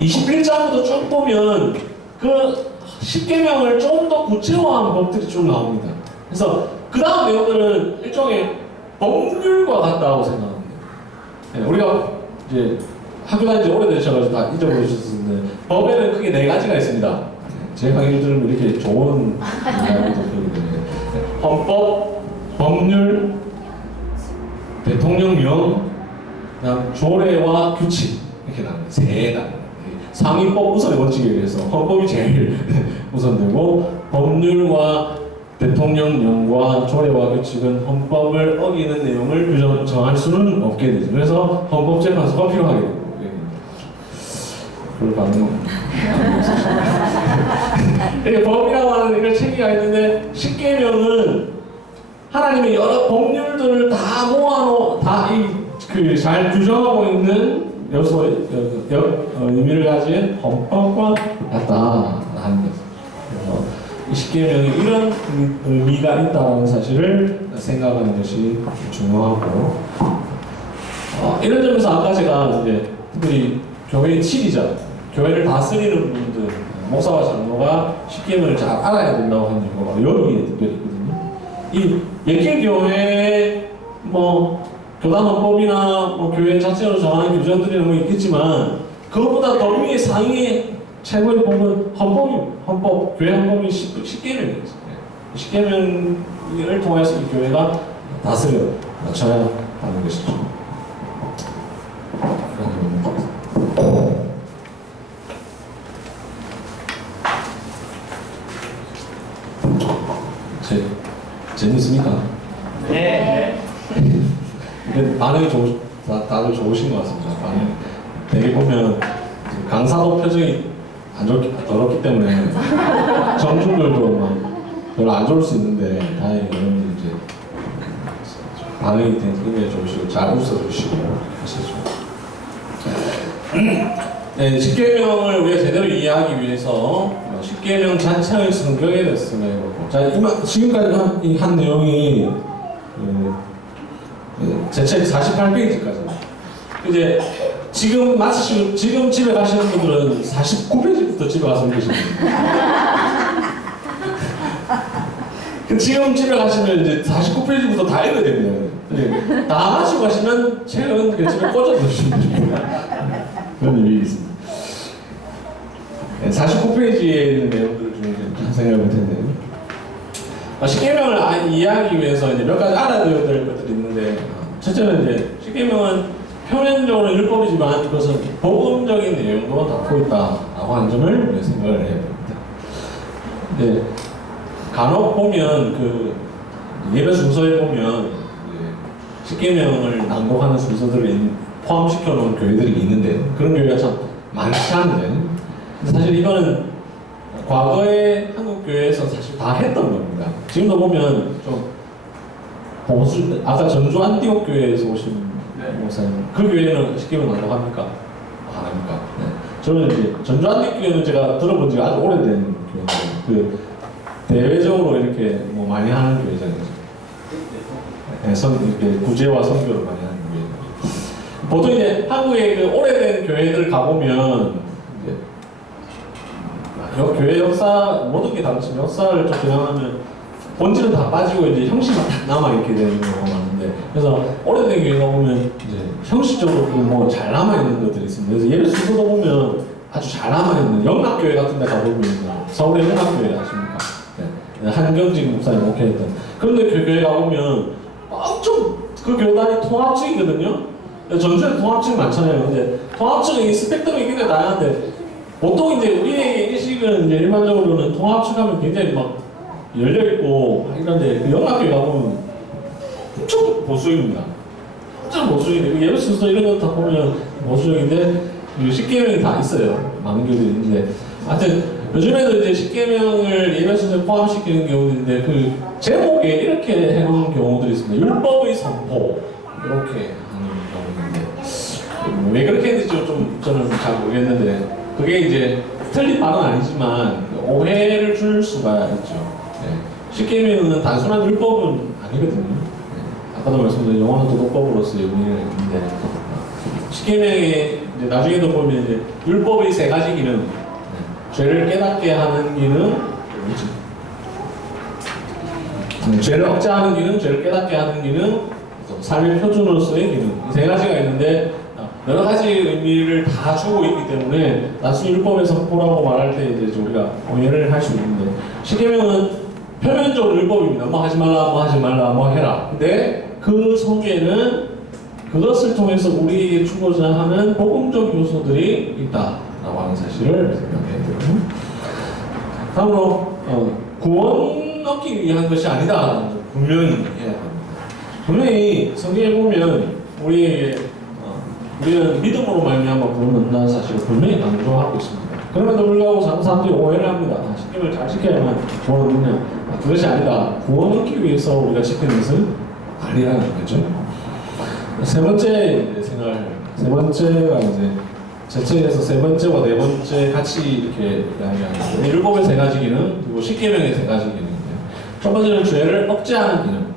21장부터 쭉 보면 그 십계명을 좀 더 구체화한 법들이 쭉 나옵니다. 그래서 그 다음 내용들은 일종의 법률과 같다고 생각합니다. 네, 우리가 이제 학교 다닌 지 오래되셔가지고 다 잊어버리셨는데 법에는 크게 네 가지가 있습니다. 제 강의를 들으면 이렇게 좋은 이야기도 들리거든요. 헌법, 법률, 대통령령, 그다음 조례와 규칙 이렇게 나옵니다. 세 단. 상위법 우선의 원칙에 의해서 헌법이 제일 우선되고 법률과 대통령령과 조례와 규칙은 헌법을 어기는 내용을 정할 수는 없게 되죠. 그래서 헌법재판소가 필요하게 되고 그걸 받는 이게 법이라고 하는 이런 체계가 있는데 십계명은 하나님의 여러 법률들을 다 모아놓은 잘 규정하고 있는 의미를 가진 헌법과 같다라는 거죠. 그래서 이 십계명이 이런 의미가 있다는 사실을 생각하는 것이 중요하고 이런 점에서 아까 제가 이제 특별히 교회의 7이자 교회를 다스리는 분들 목사와 장로가 십계명을 잘 알아야 된다고 하는 이유가 여기에 특별히 있거든요. 이 예길교회 교단 헌법이나 교회 자체로 정하는 규정들이 뭐 있겠지만 그것보다 더 위에 상위의 최고의 법은 헌법, 교회 헌법이 십계명이에요. 십계명을 통해서 이 교회가 다스려 맞춰야 하는 것이죠. 재밌습니까? 네. 반응이 다들 좋으신 것 같습니다. 되게 보면 강사도 표정이 더럽기 때문에 정중들도 막 별로 안 좋을 수 있는데 다행히 여러분들 이제 반응이 굉장히 좋으시고 잘 웃어주시고 하시죠. 네, 십계명을 우리가 제대로 이해하기 위해서 십계명 자체의 성경에 대해서 해보고 자, 지금까지 한 내용이 제 책 48페이지까지 이제 지금 마치시고 지금 집에 가시는 분들은 49페이지부터 집에 가서 읽으시면 지금 집에 가시면 이제 49페이지부터 다 읽어야 됩니다. 네. 다 마치고 가시면 책은 그 집에 꽂아 두시면 됩니다. 그런 의미가 있습니다. 네, 49페이지에 있는 내용들을 좀 생각해 볼 텐데 십계명을 이해하기 위해서 이제 몇 가지 알아둬야 될 것들이 있는데 첫째는 이제 십계명은 표면적으로 율법이지만 그것은 복음적인 내용도 담고 있다라고 하는 점을 우리가 생각을 해야 됩니다. 네, 간혹 보면 그 예배 순서에 보면 십계명을 낭독하는 순서들을 포함시켜 놓은 교회들이 있는데 그런 교회가 참 많지 않은데 근데 사실 이거는 과거에 한국 교회에서 사실 다 했던 겁니다. 지금도 보면 좀 보수 아까 전주 안디옥 교회에서 오신 목사님 그 교회는 십계명 낭독합니까? 안 합니까? 네. 저는 이제 전주 안디옥 교회는 제가 들어본 지가 아주 오래된 교회인데 그 대외적으로 이렇게 뭐 많이 하는 교회잖아요. 네, 이렇게 구제와 선교를 많이 하는 교회. 보통 이제 한국의 그 오래된 교회들 가보면 이제 교회 역사 모든 게 다르지만 역사를 좀 지나가면 본질은 다 빠지고 이제 형식만 남아 있게 되는 경우가 많은데 그래서 오래된 교회 가보면 이제 형식적으로 뭐 잘 남아 있는 것들이 있습니다. 그래서 예를 순서도 보면 아주 잘 남아 있는 영락교회 같은 데 가보면 서울의 영락교회 아십니까? 네. 한경직 목사님 목회했던 그런데 그 교회 가보면 엄청 그 교단이 통합층이거든요. 전주에 통합층 많잖아요. 근데 통합층이 스펙트럼이 굉장히 다양한데 보통 이제 우리의 인식은 이제 일반적으로는 통합층 하면 굉장히 막 열려있고 이런데 그 영락교회 가보면 엄청 보수적입니다. 엄청 보수적인데 예배 순서 이런 거 다 보면 보수적인데 십계명이 다 있어요. 많은 교회들이 있는데 하여튼 요즘에도 이제 십계명을 예배 순서에 포함시키는 경우들인데 그 제목에 이렇게 해놓은 경우들이 있습니다. 율법의 선포 이렇게 하는 경우인데 왜 그렇게 했는지 좀 저는 잘 모르겠는데 그게 이제 틀린 말은 아니지만 오해를 줄 수가 있죠. 네. 십계명은 단순한 율법은 아니거든요. 네. 아까도 말씀드린 영원한 도덕법으로서의 의미가 있는데 십계명에 이제 나중에도 보면 이제 율법의 세 가지 기능, 네. 죄를 깨닫게 하는 기능, 죄를 억제하는 기능, 죄를 깨닫게 하는 기능, 삶의 표준으로서의 기능 이 세 가지가 있는데 여러 가지 의미를 다 주고 있기 때문에 단순히 율법의 선포라고 말할 때 이제 우리가 오해를 할 수 있는데, 십계명은 표면적으로 율법입니다. 뭐 하지 말라, 뭐 하지 말라, 뭐 해라. 근데 그 속에는 그것을 통해서 우리에게 주고자 하는 복음적 요소들이 있다라고 하는 사실을 생각해야 돼요. 다음으로 구원 얻기 위한 것이 아니다. 분명히 해야 합니다. 분명히 성경에 보면 우리는 믿음으로 말미암아 구원을 얻는다는 사실을 분명히 강조하고 있습니다. 그럼에도 불구하고 사람들이 오해를 합니다. 십계명을 잘 지켜야만 구원을 얻느냐. 그것이 아니다. 구원 얻기 위해서 우리가 지키는 것은 아니라는 거죠. 세 번째가 이제 제 책에서 세 번째와 네 번째 같이 이렇게 이야기하는데, 율법의 세 가지 기능, 그리고 십계명의 세 가지 기능인데, 첫 번째는 죄를 억제하는 기능,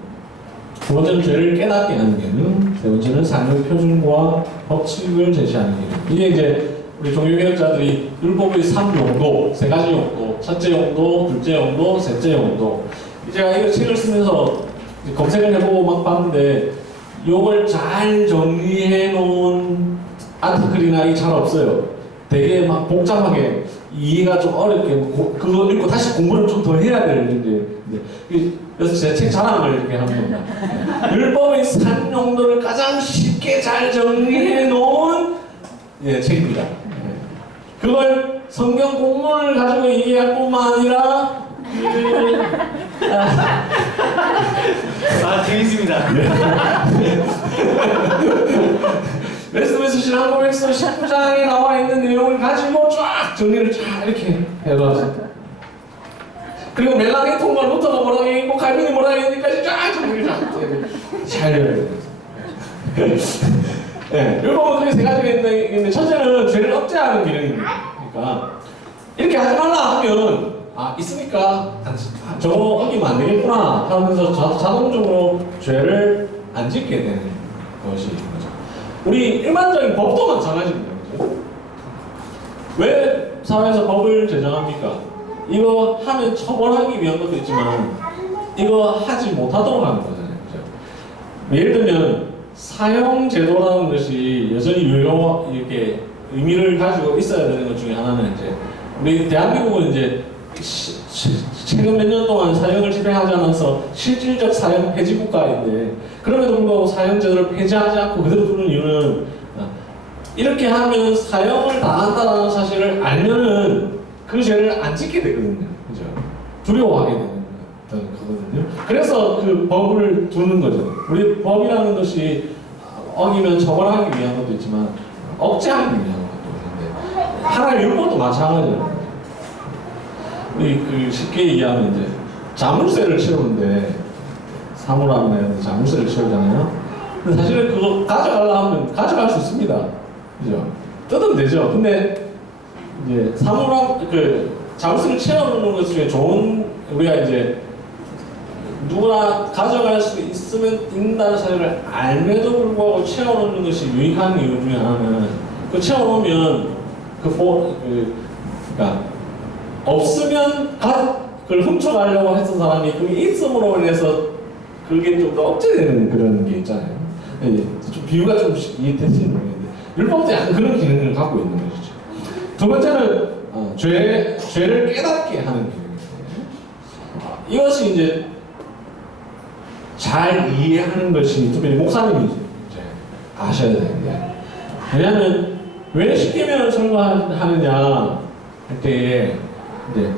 두 번째는 죄를 깨닫게 하는 기능, 세 번째는 삶의 표준과 법칙을 제시하는 기능. 이게 이제 우리 종교개혁자들이 율법의 3용도, 세 가지 용도, 첫째 용도, 둘째 용도, 셋째 용도. 제가 이 책을 쓰면서 검색을 해보고 막 봤는데, 이걸 잘 정리해 놓은 아티클이나 잘 없어요. 되게 막 복잡하게 이해가 좀 어렵게, 그거 읽고 다시 공부를 좀 더 해야 되는데, 그래서 제 책 자랑을 이렇게 하는 겁니다. 율법의 3용도를 가장 쉽게 잘 정리해 놓은 책입니다. 그걸 성경 공문을 가지고 이해할 뿐만 아니라 재밌습니다. 웨스트민스터 신앙고백서 19장에 나와 있는 내용을 가지고 쫙 정리를 쫙 이렇게 해놨습니다. 그리고 멜라니통과 루터가 뭐라고 얘기했고 칼빈이 뭐라고 얘기했는지까지 쫙 정리를 잘 해야 돼요. 네, 율법은 크게 세 가지가 있는데, 첫째는 죄를 억제하는 기능입니다. 그러니까 이렇게 하지 말라 하면 있으니까 저거 어기면 안 되겠구나 하면서 자동적으로 죄를 안 짓게 되는 것이 거죠. 우리 일반적인 법도 마찬가지입니다. 그렇죠? 왜 사회에서 법을 제정합니까? 이거 하면 처벌하기 위한 것도 있지만 이거 하지 못하도록 하는 거잖아요. 그렇죠? 예를 들면 사형제도라는 것이 여전히 이렇게 의미를 가지고 있어야 되는 것 중에 하나는 이제 우리 대한민국은 이제 최근 몇 년 동안 사형을 집행하지 않아서 실질적 사형 폐지 국가인데, 그럼에도 불구하고 사형제도를 폐지하지 않고 그대로 두는 이유는 이렇게 하면 사형을 당한다는 사실을 알면은 그 죄를 안 짓게 되거든요. 그죠? 두려워하게 되는 거거든요. 그래서 그 법을 두는 거죠. 우리 법이라는 것이 어기면 처벌하기 위한 것도 있지만 억제하기 위한 것도 있는데, 하나의 율법도 마찬가지예요. 우리 쉽게 얘기하면 이제 자물쇠를 채우는데 사물함에 자물쇠를 채우잖아요. 근데 사실은 그거 가져가려 하면 가져갈 수 있습니다. 그죠? 뜯으면 되죠. 근데 이제 사물함 자물쇠를 채워놓는 것 중에 좋은, 우리가 이제 누구나 가져갈 수 있다는 사실을 알면도 불구하고 채워놓는 것이 유익한 이유 중에 하나는, 그 채워놓으면 그러니까 없으면 그걸 훔쳐가려고 했던 사람이 그게 있음으로 인해서 그게 좀 더 억제되는 그런 게 있잖아요. 좀 비유가 좀 이해될지 모르겠는데, 율법도 약간 그런 기능을 갖고 있는 것이죠. 두 번째는 죄를 깨닫게 하는 기능입니다. 이것이 이제 잘 이해하는 것이 특별히 목사님이 이제 아셔야 되는데, 왜냐하면 왜 십계명을 설교하느냐 할 때에 이제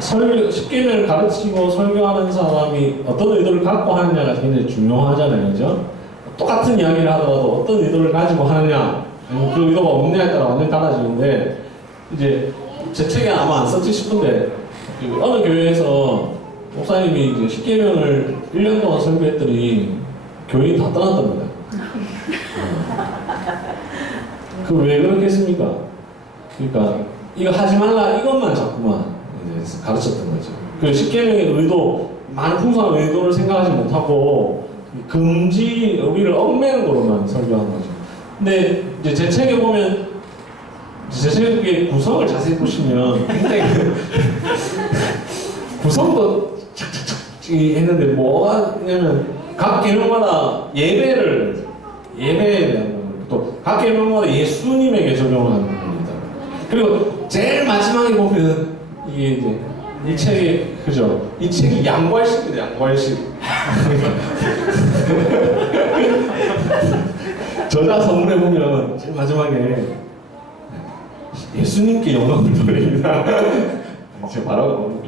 십계명을 가르치고 설교하는 사람이 어떤 의도를 갖고 하느냐가 굉장히 중요하잖아요, 그죠? 똑같은 이야기를 하더라도 어떤 의도를 가지고 하느냐, 아니면 그 의도가 없느냐에 따라 완전히 달라지는데, 이제 제 책에 아마 안 썼지 싶은데 어느 교회에서 목사님이 이제 십계명을 1년 동안 설교했더니 교인이 다 떠났답니다. 그 왜 그렇게 했습니까? 그러니까 이거 하지 말라 이것만 자꾸만 이제 가르쳤던 거죠. 그 십계명의 의도, 많은 풍성한 의도를 생각하지 못하고 금지 우리를 얽매는 거로만 설교한 거죠. 근데 이제 제 책에 보면, 제 책의 구성을 자세히 보시면 굉장히 구성도 착착착 했는데 뭐가 있냐면 각 계명마다 예배에 대한 또 각 계명마다 예수님에게 적용하는 겁니다. 그리고 제일 마지막에 보면 이게 이제 이 책이 그죠? 이 책이 양괄식입니다. 양괄식. 저자 서문에 보면 제일 마지막에 예수님께 영광을 돌립니다. 제가 말하고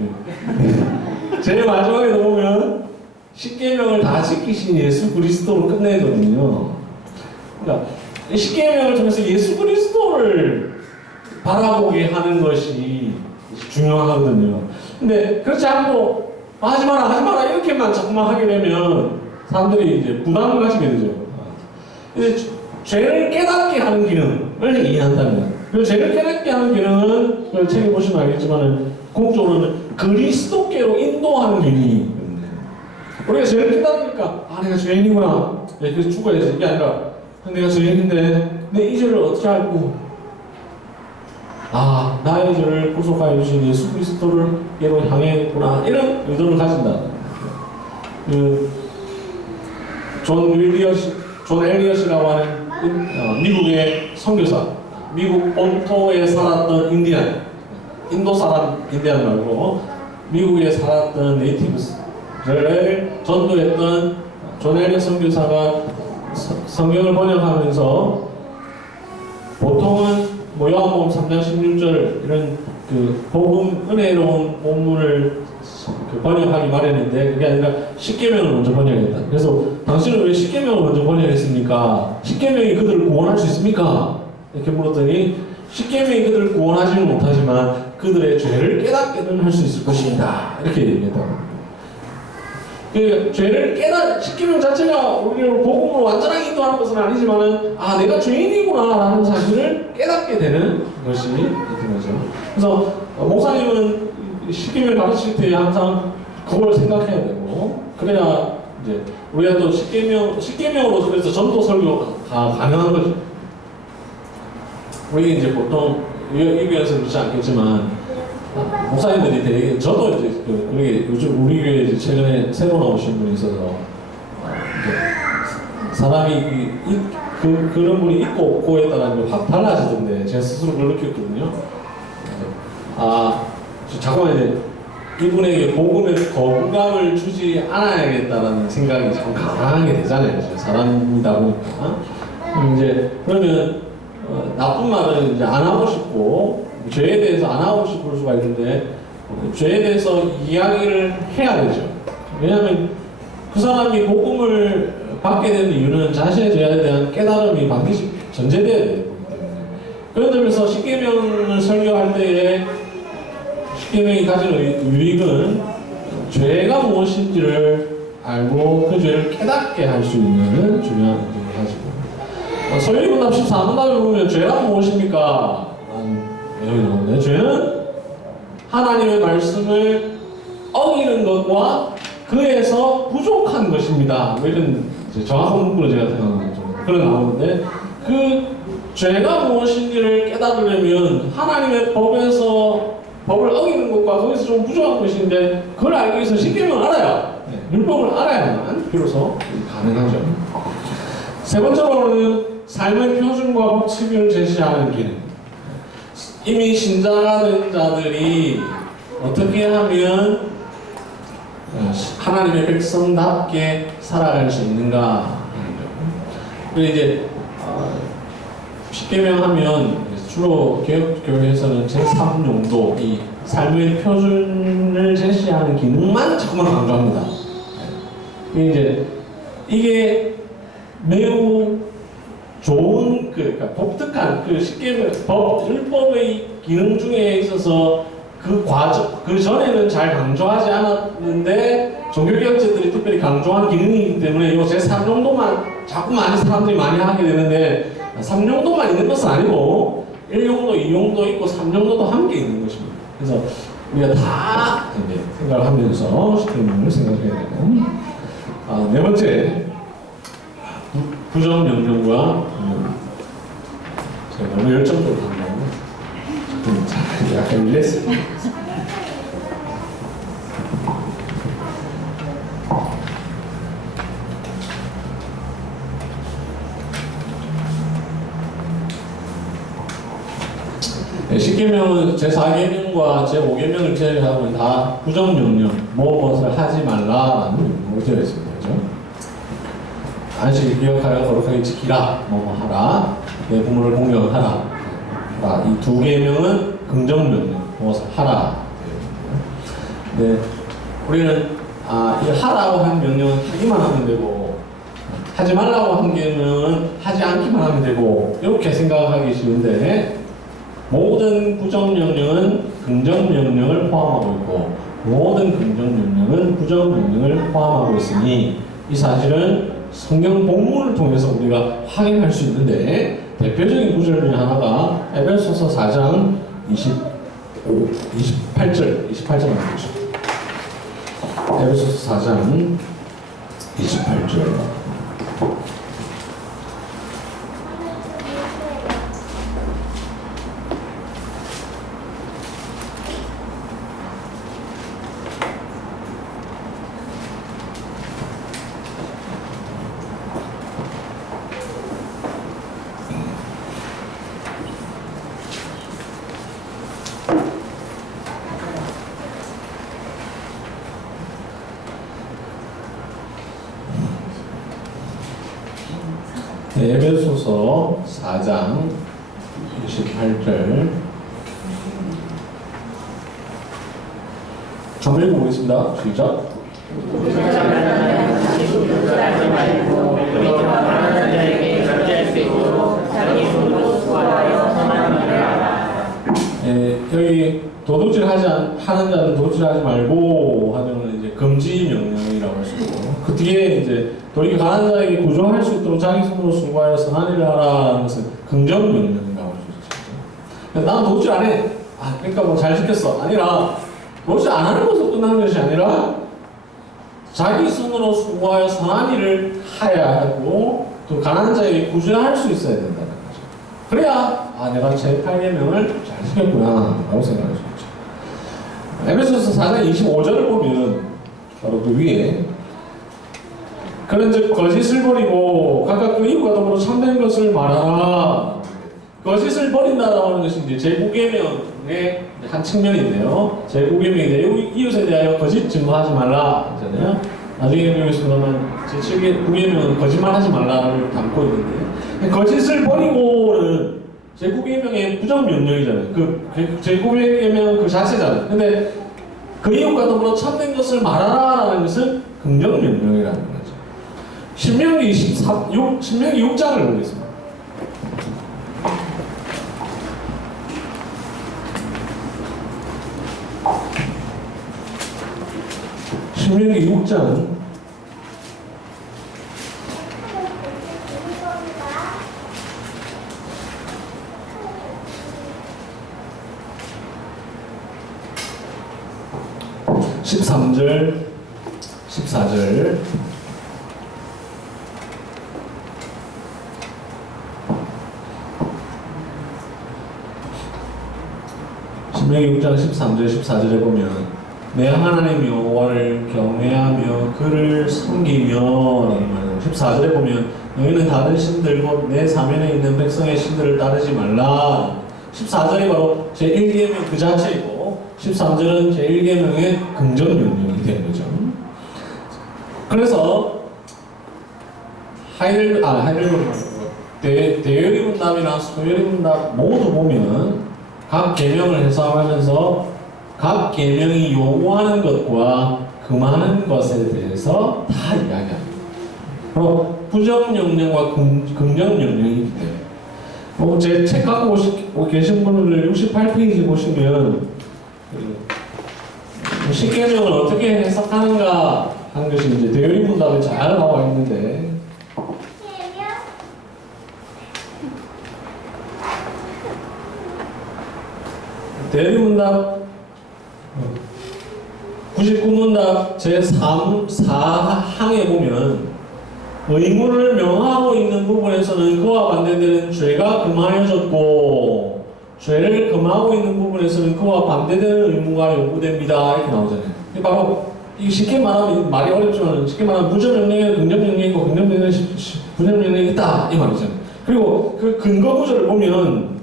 제일 마지막에 보면 십계명을 다 지키신 예수 그리스도로 끝내거든요. 그러니까 십계명을 통해서 예수 그리스도를 바라보게 하는 것이 중요하거든요. 근데 그렇지 않고 하지 마라 이렇게만 자꾸만 하게 되면 사람들이 이제 부담을 가지게 되죠. 근데 죄를 깨닫게 하는 기능을 이해한다면, 그 죄를 깨닫게 하는 기능은 그 책에 보시면 알겠지만 궁극적으로는 그리스도께로 인도하는 기능이 있거든요. 우리가 죄를 깨닫으니까 내가 죄인이구나, 그래서 죽어야지, 이게 아니라 내가 죄인인데 내 이 죄를 어떻게 알고 나의 죄를 구속하여 주신 예수 그리스도를 얘로 향했구나, 이런 의도를 가진다. 존 엘리엇이라고 하는 미국의 선교사, 미국 본토에 살았던 인도 사람 인디안 말고 미국에 살았던 네이티브를 전도했던 존 엘리엇 선교사가 성경을 번역하면서 보통은 요한복음 3장 16절 이런 그 복음 은혜로운 본문을 번역하기 마련인데, 그게 아니라 십계명을 먼저 번역했다. 그래서 당신은 왜 십계명을 먼저 번역했습니까? 십계명이 그들을 구원할 수 있습니까? 이렇게 물었더니 십계명이 그들을 구원하지는 못하지만 그들의 죄를 깨닫게는 할 수 있을 것입니다. 이렇게 얘기했다. 그 죄를 십계명 자체가 우리를 복음으로 완전하게 인도하는 것은 아니지만은 내가 죄인이구나라는 사실을 깨닫게 되는 것이 있는 거죠. 그래서 목사님은 십계명 가르칠 때 항상 그걸 생각해야 되고, 그래야 이제 우리가 또 십계명으로 그래서 전도 설교가 가능한 거죠. 우리 이제 보통 이 교회에서 그렇지 않겠지만 목사님들이 되게, 저도 이제 그게 요즘 우리 교회에 이제 최근에 새로 나오신 분이 있어서 사람이 그런 분이 있고 없고에 따라 확 달라지던데 제가 스스로 그걸 느꼈거든요. 자꾸만 이제 이분에게 복음의 거부감을 주지 않아야겠다라는 생각이 참 강하게 되잖아요. 사람이다 보니까. 그러면 나쁜 말은 이제 안 하고 싶고, 죄에 대해서 안 하고 싶을 수가 있는데, 죄에 대해서 이야기를 해야 되죠. 왜냐하면 그 사람이 복음을 받게 되는 이유는 자신의 죄에 대한 깨달음이 반드시 전제되어야 되기 때문에. 그런 점에서 십계명을 설교할 때에 십계명이 가지는 유익은 죄가 무엇인지를 알고 그 죄를 깨닫게 할 수 있는 중요한 의미를 가지고, 서유리문답 14문답을 보면 죄란 무엇입니까? 여기 나오는데, 죄는 하나님의 말씀을 어기는 것과 그에서 부족한 것입니다. 이런 정확한 문구로 제가 생각하는 거죠. 그런 나오는데, 그 죄가 무엇인지를 깨달으려면 하나님의 법을 어기는 것과 거기서 좀 부족한 것인데, 그걸 알기 위해서 십계명을 알아야, 율법을 알아야만 비로소 가능하죠. 세 번째로는 삶의 표준과 법칙을 제시하는 기능. 이미 신자가 된 자들이 어떻게 하면 하나님의 백성답게 살아갈 수 있는가. 그리고 이제 십계명 하면 주로 개혁교회에서는 제3용도, 이 삶의 표준을 제시하는 기능만 자꾸만 강조합니다. 이게 매우 좋은 그러니까 독특한 십계명 율법의 기능 중에 있어서 그 전에는 잘 강조하지 않았는데 종교개혁자들이 특별히 강조한 기능이기 때문에 이 제3용도만 자꾸 사람들이 많이 하게 되는데, 3용도만 있는 것은 아니고 1용도, 2용도 있고 3용도도 함께 있는 것입니다. 그래서 우리가 다 생각을 하면서 십계명을 생각해야 되고, 네 번째, 부정 명령과 제가 너무 열정적으로 한다고 약간 이랬습니다. 10계명은 제4계명과 제5계명을 제외하고는 다 부정명령, 무엇을 하지 말라라는 명령으로 되어 있습니다. 그죠? 안식일 기억하여 거룩하게 지키라, 뭐뭐 하라, 내 부모를 공경하라. 이 두 계명은 긍정명령, 무엇을 하라. 네, 우리는 이 하라고 한 명령은 하기만 하면 되고, 하지 말라고 한 계명은 하지 않기만 하면 되고, 이렇게 생각하기 쉬운데, 모든 부정명령은 긍정명령을 포함하고 있고 모든 긍정명령은 부정명령을 포함하고 있으니 이 사실은 성경 본문을 통해서 우리가 확인할 수 있는데 대표적인 구절 중에 하나가 에베소서 4장 28절 말이죠. 에베소서 4장 28절 에베소서 4장 28절 한번 읽어보겠습니다. 시작. 여기 하는 자는 도둑질하지 말고 하는 이제 금지 명령이라고 할 수 있고 그 뒤에 이제 돌이켜 가난한 자에게 구조할 수 있도록 자기 손으로 수고하여 선한 일을 하라는 것은 긍정 명령이라고 할 수 있죠. 난 도둑질 안 해. 그러니까 뭐 잘 지켰어. 아니라 도둑질 안 하는 것으로 끝나는 것이 아니라 자기 손으로 수고하여 선한 일을 해야 하고 또 가난한 자에게 구조할 수 있어야 된다는 거죠. 그래야 내가 제 8계명을 잘 지켰구나 라고 생각할 수 있죠. 에베소서 4장 25절을 보면 바로 그 위에 그런즉 거짓을 버리고 각각 그 이웃과 더불어 참된 것을 말하라. 거짓을 버린다라고 하는 것이 이제 제9계명의 한 측면인데요. 제9계명인데 이웃에 대하여 거짓 증거하지 말라 하잖아요. 나중에 배우겠습니다만 제7계명은 거짓말하지 말라를 담고 있는데 거짓을 버리고는 제9계명의 부정명령이잖아요. 그 제9계명 그 자체잖아요. 근데 그 이웃과 더불어 참된 것을 말하라라는 것은 긍정명령이라는 거죠. 신명기 6장을 보겠습니다. 신명기 6장 13절 14절 신명기 6장 13절 14절에 보면 내 하나님 여호와를 경외하며 그를 섬기며 라는 말이에요. 14절에 보면 너희는 다른 신들 곧 내 사면에 있는 백성의 신들을 따르지 말라. 14절이 바로 제1계명 그 자체이고 13절은 제1계명의 긍정명령이 되는 거죠. 그래서 대열이 문답이나 소열이 문답 모두 보면 각 계명을 해석하면서 각 계명이 요구하는 것과 금하는 것에 대해서 다 이야기합니다. 바로 부정명령과 긍정명령이기 때문에 제 책 갖고 계신 분들 68페이지 보시면 10계명을 어떻게 해석하는가 하는 것이 이제 대열이 문답에 잘 나와 있는데 대열이 문답 99문답 제4항에 보면 의무를 명하고 있는 부분에서는 그와 반대되는 죄가 금하여졌고 죄를 금하고 있는 부분에서는 그와 반대되는 의무가 요구됩니다. 이렇게 나오잖아요. 바로 이 쉽게 말하면 말이 어렵지만 쉽게 말하면 부정명령에 긍정명령이 있고 긍정명령에 부정명령이 있다 이 말이잖아요. 그리고 그 근거 구절을 보면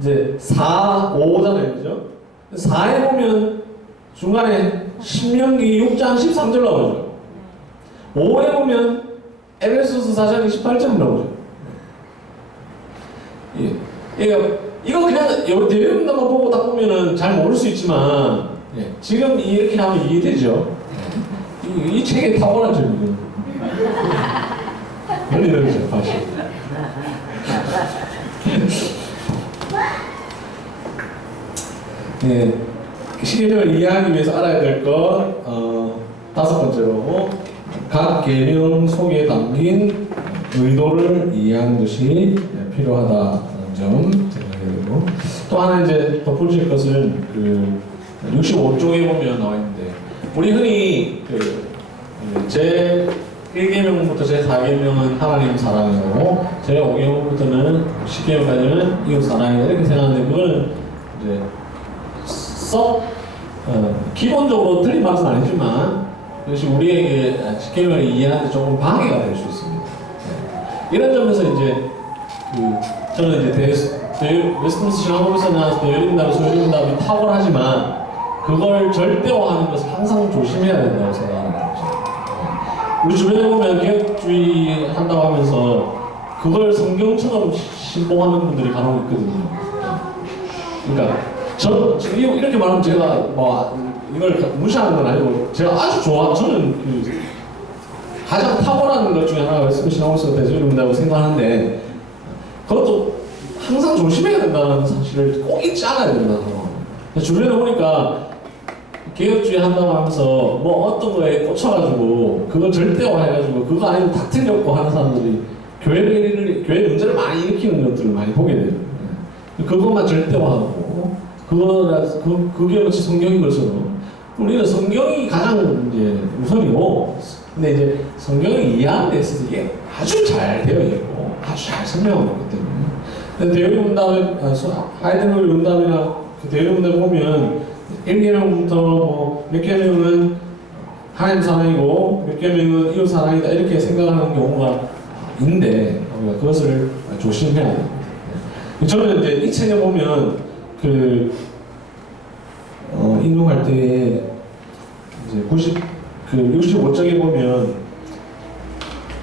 이제 4, 5잖아요, 그죠? 4에 보면 중간에 신명기 6장 13절 나오죠. 5에 보면 에베소서 4장 28절 나오죠. 예. 이거 그냥 대외문답만 보고 딱 보면은 잘 모를 수 있지만, 예. 지금 이렇게 하면 이해되죠? 이 책에 탁월한 점이거든요. 논리적이죠, 사실. 네, 시계명을 이해하기 위해서 알아야 될 것, 5번째로 각 계명 속에 담긴 의도를 이해하는 것이 필요하다는 점 생각이 되고, 또 하나 이제 덧붙일 것은 그 65쪽에 보면 나와 있는데, 우리 흔히 제 1계명부터 제 4계명은 하나님 사랑이고, 제 5계명부터는 10계명까지는 이웃 사랑이다 이렇게 생각하는데, 그거는 이제 기본적으로 틀린 말은 아니지만 그것이 우리에게 10계명을 이해하는 데 조금 방해가 될 수 있습니다. 네. 이런 점에서 이제 저는 이제 웨스트민스터 신앙법에서나 대열림답, 소열림답이 탁월하지만 그걸 절대화하는 것을 항상 조심해야 된다고 생각합니다. 우리 주변에 보면 개혁주의 한다고 하면서 그걸 성경처럼 신봉하는 분들이 간혹 있거든요. 그러니까 지금 이렇게 말하면 제가 이걸 무시하는 건 아니고 제가 아주 저는 가장 탁월한 것 중에 하나가 웨스트민스터 신앙법에서 대열림답이라고 생각하는데, 그것도 항상 조심해야 된다는 사실을 꼭 잊지 않아야 된다는 거. 주변에 보니까 개혁주의 한다고 하면서 어떤 거에 꽂혀가지고 그거 절대화해가지고 그거 아니면 다 틀렸고 하는 사람들이 교회 문제를 많이 일으키는 것들을 많이 보게 돼요. 그것만 절대화하고 그게 마치 성경인 것처럼 우리는 성경이 가장 이제 우선이고, 근데 이제 성경을 이해하는 데 있어서 이게 아주 잘 되어 있고 아주 잘 설명하고 있기 때문에, 대열림문답, 하이덴벨 문답이나 대열림문답 보면 1계명부터 몇 계명은 하나님 사랑이고 몇 계명은 이웃 사랑이다 이렇게 생각하는 경우가 있는데, 우리가 그것을 조심해야 됩니다. 저는 이제 이 책에 보면 인용할 때 이제 65쪽에 보면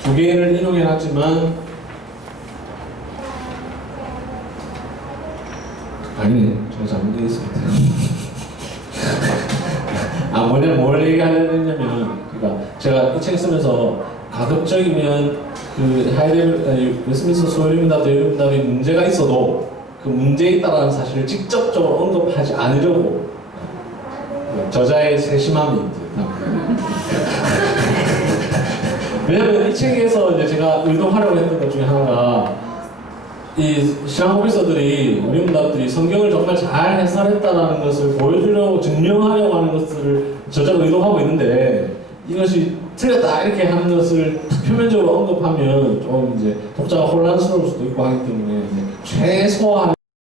두 개를 인용해놨지만 아니네, 제가 잘못되어 있습니다. 뭘 얘기하려고 했냐면, 그러니까 제가 이 책 쓰면서 가급적이면 웨스트민스터 소열림답, 대열림답이 문제가 있어도 그 문제에 있다는 사실을 직접적으로 언급하지 않으려고 저자의 세심함이 왜냐면 이 책에서 이제 제가 의도하려고 했던 것 중에 하나가 이 신앙법에서들이 우리 문답들이 성경을 정말 잘 해설했다는 것을 보여주려고 증명하려고 하는 것들을 저자가 의도하고 있는데, 이것이 틀렸다 이렇게 하는 것을 표면적으로 언급하면 좀 이제 독자가 혼란스러울 수도 있고 하기 때문에 최소한